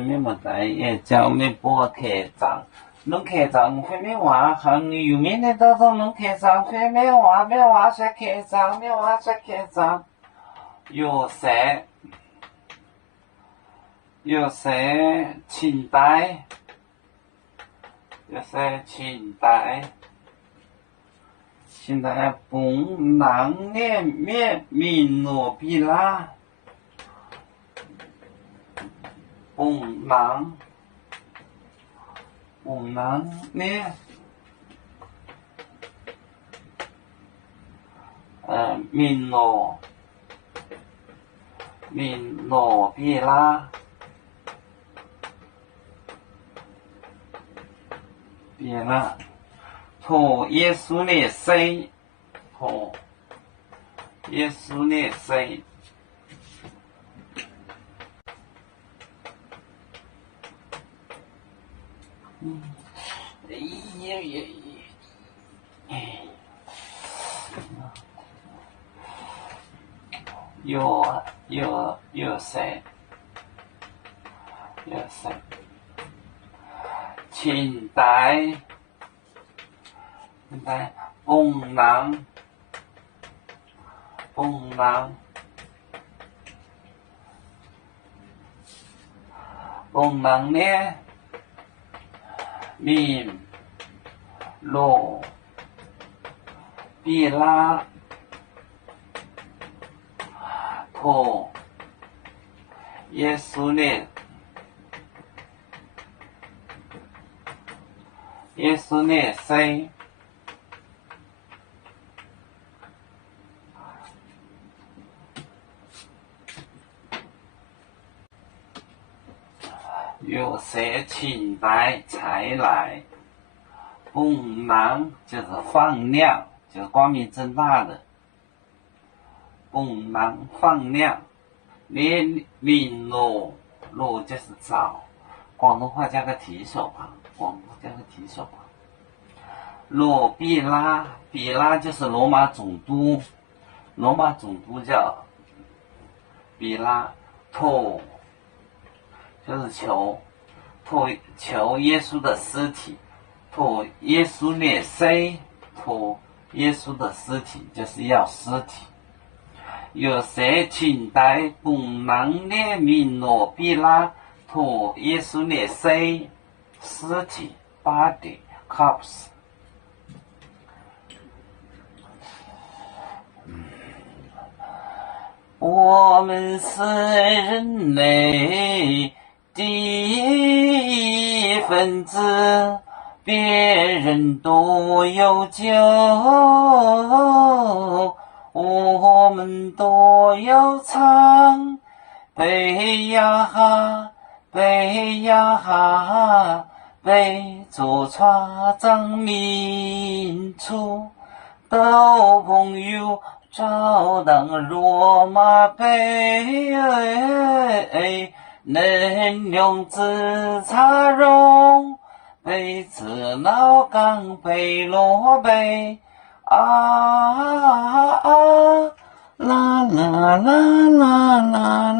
咩问题？也叫咩波客栈？侬客栈会咩话？很有名的都是侬客栈会咩话？咩话说客栈？咩话说客栈？有谁？有谁？清代？有谁？清代？清代崩南面面米诺比拉。崩南面米诺比拉。别了，托耶稣的谁？托耶稣的谁？有谁？有谁？清代崩南呢？米诺比拉托耶稣呢？耶稣呢？谁？有谁清代才来？崩南就是放亮，就是光明正大的。崩南放亮，连明罗就是早，广东话加个提手旁，罗比拉就是罗马总督，叫比拉托，就是求耶稣的尸体，托耶稣的谁？托耶稣的尸体就是要尸体。有谁清代崩南的米诺比拉托耶稣的谁？尸体 body corpse。我们是人类的一份子，别人都有酒，我们都有唱。背呀哈，背呀哈，背着船长民族，都朋友照当罗马杯，能用紫茶蓉，杯子老钢杯罗杯，啦啦啦啦啦啦。